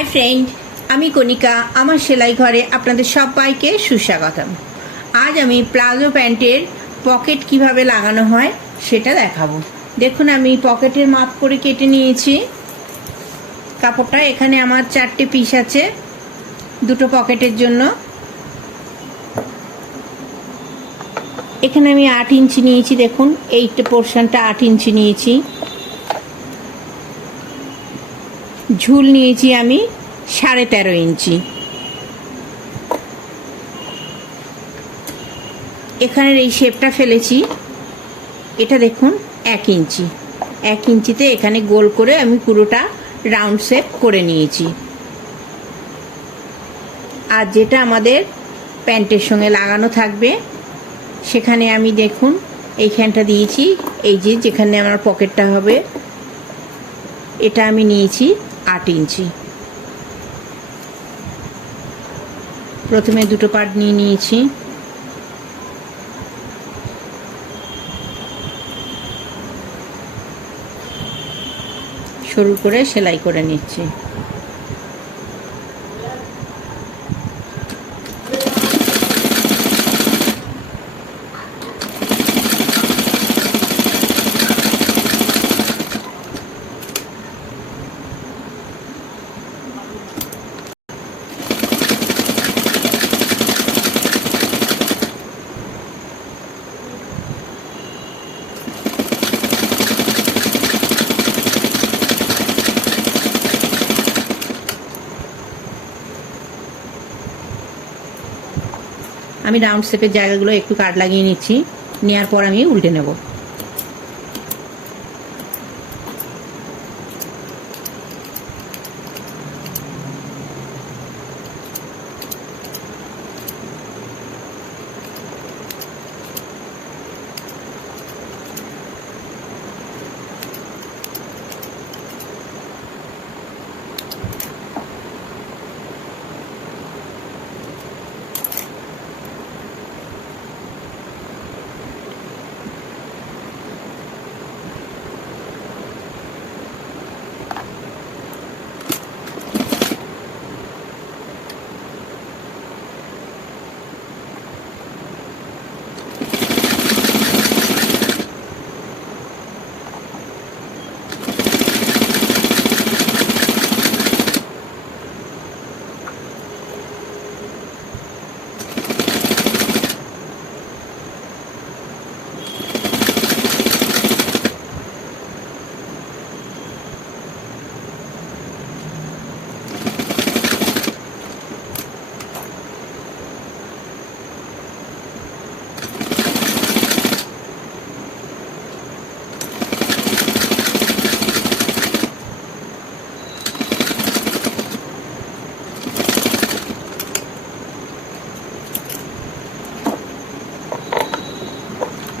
Hi friend, আমি কণিকা। আমার সেলাই ঘরে আপনাদের সবাইকে সুস্বাগতম। আজ আমি প্লাজো প্যান্টের পকেট কিভাবে লাগানো হয় সেটা দেখাবো। দেখুন, আমি পকেটের মাপ করে কেটে নিয়েছি কাপড়টা। এখানে আমার 4টে পিস আছে দুটো পকেটের জন্য। এখানে আমি 8 ইঞ্চি নিয়েছি। দেখুন, এই পোর্শনটা 8 ইঞ্চি নিয়েছি। ঝুল নিয়েছি আমি 13.5 ইঞ্চি। এখানের এই শেপটা ফেলেছি, এটা দেখুন 1 ইঞ্চি। 1 ইঞ্চিতে এখানে গোল করে আমি পুরোটা রাউন্ড শেপ করে নিয়েছি। আর যেটা আমাদের প্যান্টের সঙ্গে লাগানো থাকবে সেখানে আমি দেখুন এইখানটা দিয়েছি। এই যেখানে আমার পকেটটা হবে এটা আমি নিয়েছি 8 ইঞ্চি। প্রথমে দুটো পার্ট নিয়ে নিয়েছি। সরু করে সেলাই করে নিচ্ছি। আমি রাউন্ড শেপের জায়গাগুলো একটু কাট লাগিয়ে নিচ্ছি। নেওয়ার পর আমি উল্টে নেব।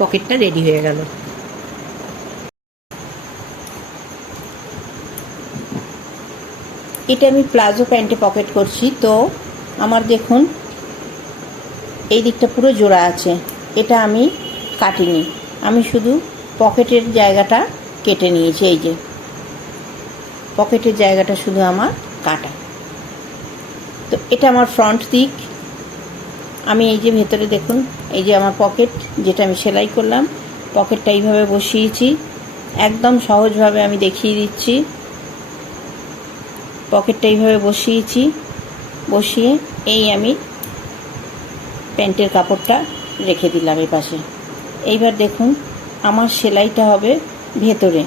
পকেটটা রেডি হয়ে গেল। এটা আমি প্লাজো প্যান্টে পকেট করছি। তো আমার দেখুন এই দিকটা পুরো জোড়া আছে, এটা আমি কাটিনি। আমি শুধু পকেটের জায়গাটা কেটে নিয়েছি। এই যে পকেটের জায়গাটা শুধু আমার কাটা। তো এটা আমার ফ্রন্ট দিক। আমি এই যে ভেতরে দেখুন, এই যে আমার পকেট যেটা আমি সেলাই করলাম, পকেটটা এইভাবে বসিয়েছি। একদম সহজভাবে আমি দেখিয়ে দিচ্ছি। পকেটটা এইভাবে বসিয়েছি, বসিয়ে এই আমি প্যান্টের কাপড়টা রেখে দিলাম এই পাশে। এইবার দেখুন আমার সেলাইটা হবে ভেতরে।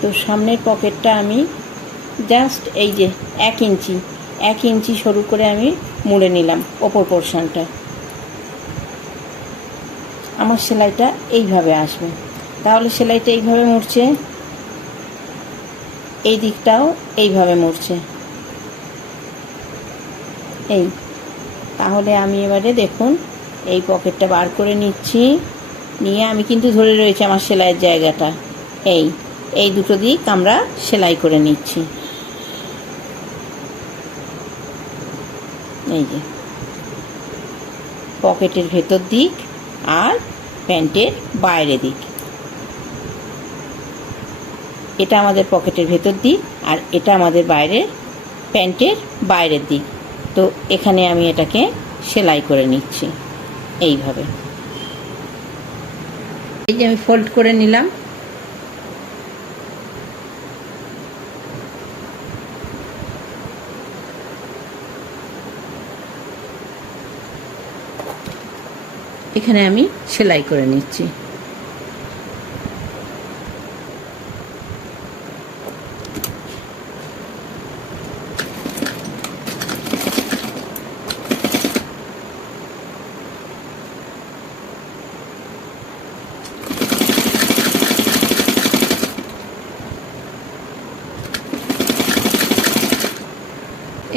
তো সামনের পকেটটা আমি জাস্ট এই যে 1 ইঞ্চি সরু করে আমি মুড়ে নিলাম ওপর পোর্শনটা। আমার সেলাইটা এইভাবে আসবে। তাহলে সেলাইটা এইভাবে মুড়ছে, এই দিকটাও এইভাবে মুড়ছে। এই তাহলে আমি এবারে দেখুন এই পকেটটা বার করে নিচ্ছি। নিয়ে আমি কিন্তু ধরে রয়েছে আমার সেলাইয়ের জায়গাটা। এই দুটো দিক আমরা সেলাই করে নিচ্ছি। এই যে পকেটের ভেতর দিক আর প্যান্টের বাইরে দিক। এটা আমাদের পকেটের ভেতর দিক, আর এটা আমাদের বাইরের প্যান্টের বাইরের দিক। তো এখানে আমি এটাকে সেলাই করে নিচ্ছি এইভাবে। এই যে আমি ফোল্ড করে নিলাম। এখানে আমি সেলাই করে নিচ্ছি।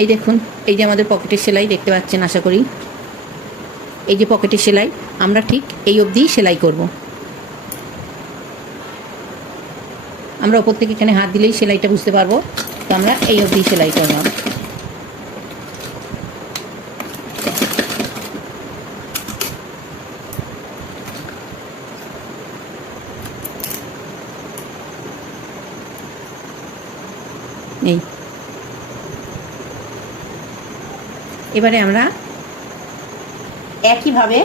এই দেখুন, এই যে আমাদের পকেটের সেলাই দেখতে পাচ্ছেন আশা করি। এই যে পকেটের সেলাই আমরা ঠিক এই অবধি সেলাই করব। আমরা ওপর থেকে এখানে হাত দিলেই সেলাইটা বুঝতে পারবো। তো আমরা এই অবধি সেলাই করব। এই এবারে আমরা একইভাবে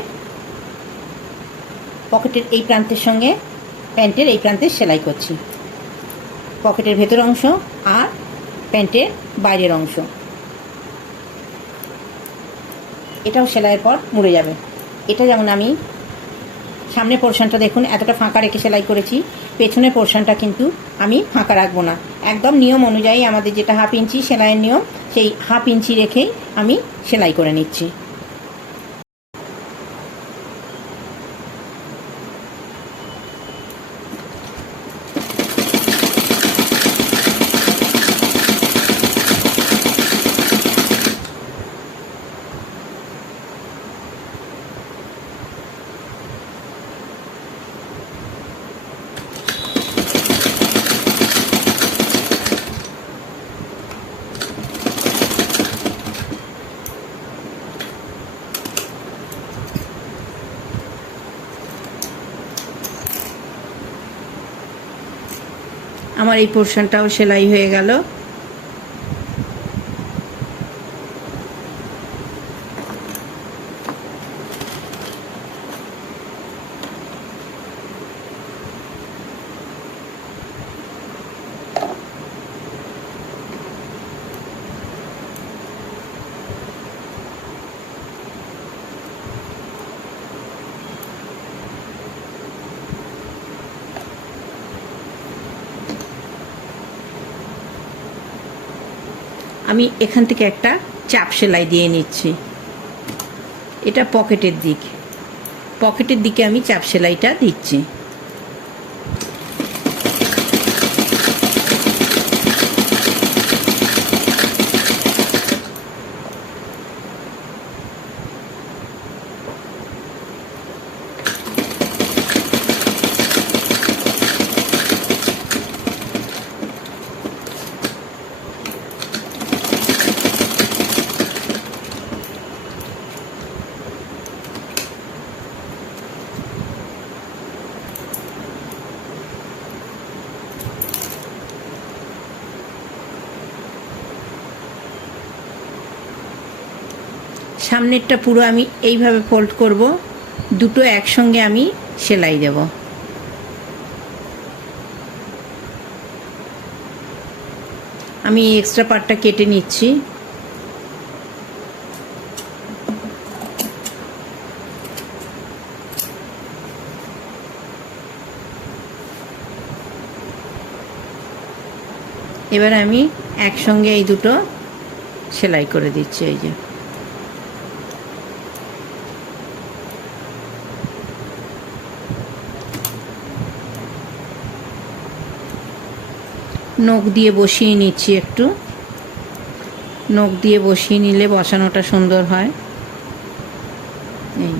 পকেটের এই প্রান্তের সঙ্গে প্যান্টের এই প্রান্তের সেলাই করছি। পকেটের ভেতর অংশ আর প্যান্টের বাইরের অংশ, এটাও সেলাইয়ের পর মুড়ে যাবে। এটা যেমন আমি সামনের পোর্শনটা দেখুন এতটা ফাঁকা রেখে সেলাই করেছি, পেছনের পোর্শনটা কিন্তু আমি ফাঁকা রাখবো না। একদম নিয়ম অনুযায়ী আমাদের যেটা 1/2 ইঞ্চি সেলাইয়ের নিয়ম, সেই 1/2 ইঞ্চি রেখেই আমি সেলাই করে নিচ্ছি। আমার এই পোর্শনটাও সেলাই হয়ে গেল। আমি এখান থেকে একটা চাপ সেলাই দিয়ে নিচ্ছি। এটা পকেটের দিক, পকেটের দিকে আমি চাপ সেলাইটা দিচ্ছি। সামনেরটা পুরো আমি এইভাবে ফোল্ড করব, দুটো একসঙ্গে আমি সেলাই দেব। আমি এক্সট্রা পার্টটা কেটে নিচ্ছি। এবার আমি একসঙ্গে এই দুটো সেলাই করে দিচ্ছি। এই যে নখ দিয়ে বসিয়ে নিচ্ছি, একটু নখ দিয়ে বসিয়ে নিলে বসানোটা সুন্দর হয়। এই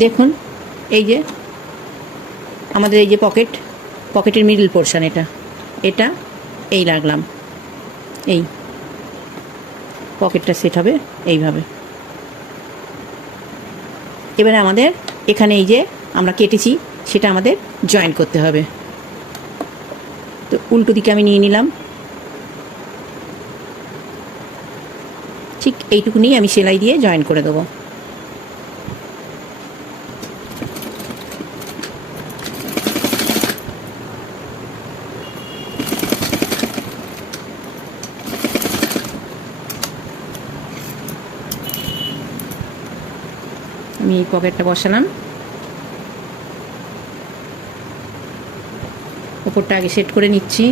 দেখুন এই যে আমাদের এই যে পকেটের মিডল পোর্শন, এটা এই রাখলাম, এই পকেটটা সেট হবে এইভাবে। এবারে আমাদের এখানে এই যে আমরা কেটেছি সেটা আমাদের জয়েন করতে হবে। তো উল্টো দিকে আমি নিয়ে নিলাম, ঠিক এইটুকুনি আমি সেলাই দিয়ে জয়েন করে দেবো। আমি এই পকেটটা বসালাম, ওপরটা আগে সেট করে নিচ্ছি।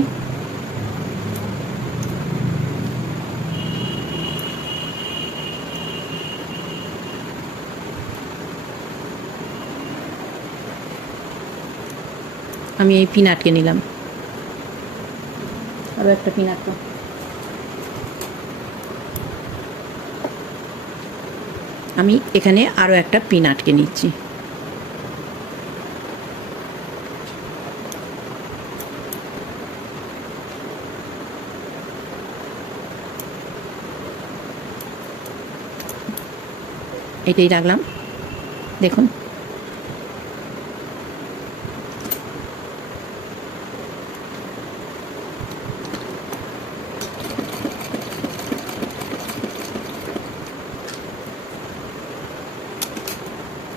আমি এই পিন আটকে নিলাম, আরও একটা পিন আটকে, আমি এখানে আরও একটা পিন আটকে নিচ্ছি। এটাই রাখলাম, দেখুন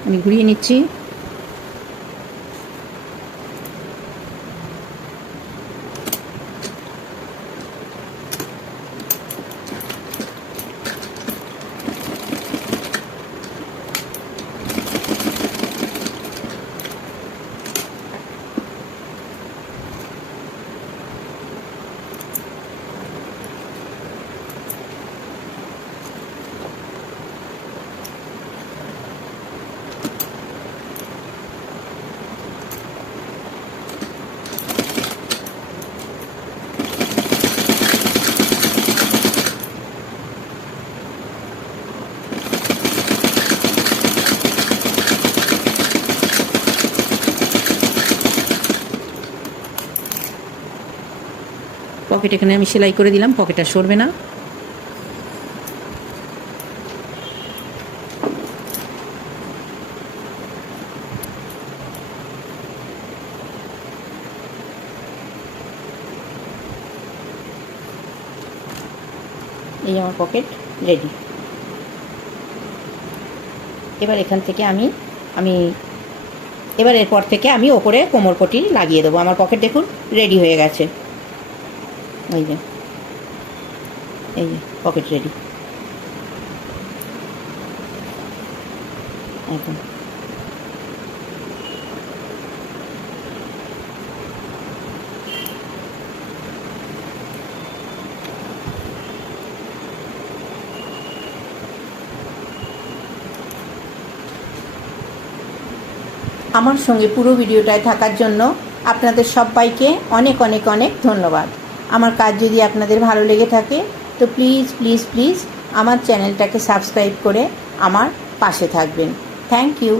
আমি ঘুরিয়ে নিচ্ছি। পকেট এখানে আমি সেলাই করে দিলাম, পকেট আর সরবে না। এই আমার পকেট রেডি। এবার এখান থেকে আমি এবার এরপর থেকে আমি ওপরে কোমরপটি লাগিয়ে দেবো। আমার পকেট দেখুন রেডি হয়ে গেছে, এই যে পকেট রেডি একদম। আমার সঙ্গে পুরো ভিডিওটায় থাকার জন্য আপনাদের সবাইকে অনেক অনেক অনেক ধন্যবাদ। আমার কাজ যদি আপনাদের ভালো লেগে থাকে তো প্লিজ প্লিজ প্লিজ আমার চ্যানেলটাকে সাবস্ক্রাইব করে আমার পাশে থাকবেন। Thank you.